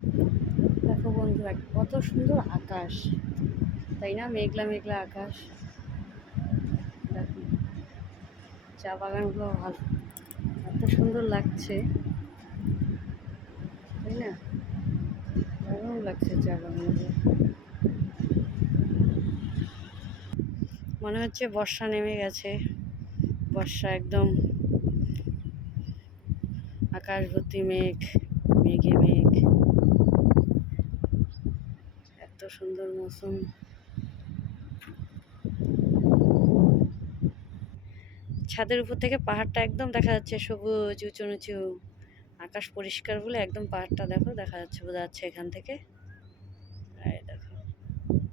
দেখো বন্ধুরা, কত সুন্দর আকাশ, তাই না? মেঘলা মেঘলা আকাশ। দেখো চা বাগানগুলো ভালো, এত সুন্দর লাগছে, তাই না? দারুণ লাগছে চা বাগানগুলো। মনে হচ্ছে বর্ষা নেমে গেছে। বর্ষা একদম, আকাশ ভর্তি মেঘ, মেঘে মেঘ, এত সুন্দর মৌসুম। ছাদের উপর থেকে পাহাড়টা একদম দেখা যাচ্ছে, সবুজ উঁচু নিচু, আকাশ পরিষ্কার বলে একদম পাহাড়টা দেখো দেখা যাচ্ছে, বোঝা যাচ্ছে এখান থেকে। এই দেখো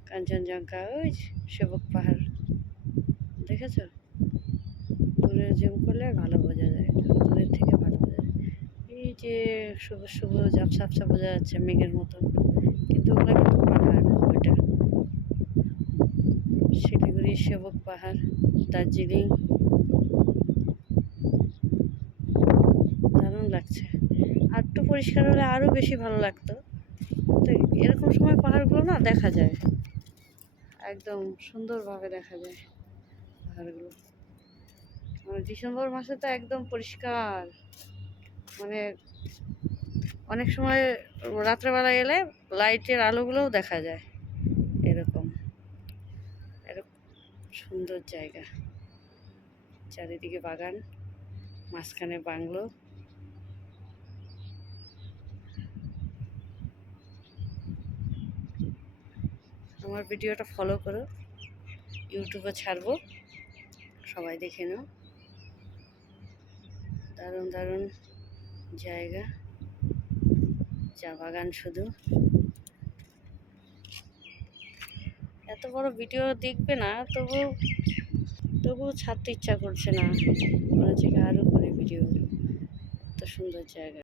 কাঞ্চনজঙ্ঘা, ওই সেবক পাহাড়, দেখেছো? দূরে জুম করলে ভালো বোঝা যায়, দূরের থেকে ভালো বোঝা যায়। এই যে সবুজ সবুজ আবছা আবছা বোঝা যাচ্ছে মেঘের মতন, কিন্তু ওগুলো কিন্তু পাহাড়। ওইটা শিলিগুড়ি সেবক পাহাড়, দার্জিলিং। দারুণ লাগছে। আর একটু পরিষ্কার হলে আরও বেশি ভালো লাগতো। তো এরকম সময় পাহাড়গুলো না দেখা যায়, একদম সুন্দরভাবে দেখা যায় পাহাড়গুলো। মানে ডিসেম্বর মাসে তো একদম পরিষ্কার, মানে অনেক সময় রাত্রেবেলা এলে লাইটের আলোগুলোও দেখা যায়। এরকম এরকম সুন্দর জায়গা, চারিদিকে বাগান, মাঝখানে বাংলো। আমার ভিডিওটা ফলো করো, ইউটিউবে ছাড়বো, সবাই দেখে নাও। দারুণ দারুণ জায়গা, চা বাগান শুধু। এত বড় ভিডিও দেখবে না, তবু ছাড়তে ইচ্ছা করছে না, মনে হচ্ছে আরও করে ভিডিও। এত সুন্দর জায়গা।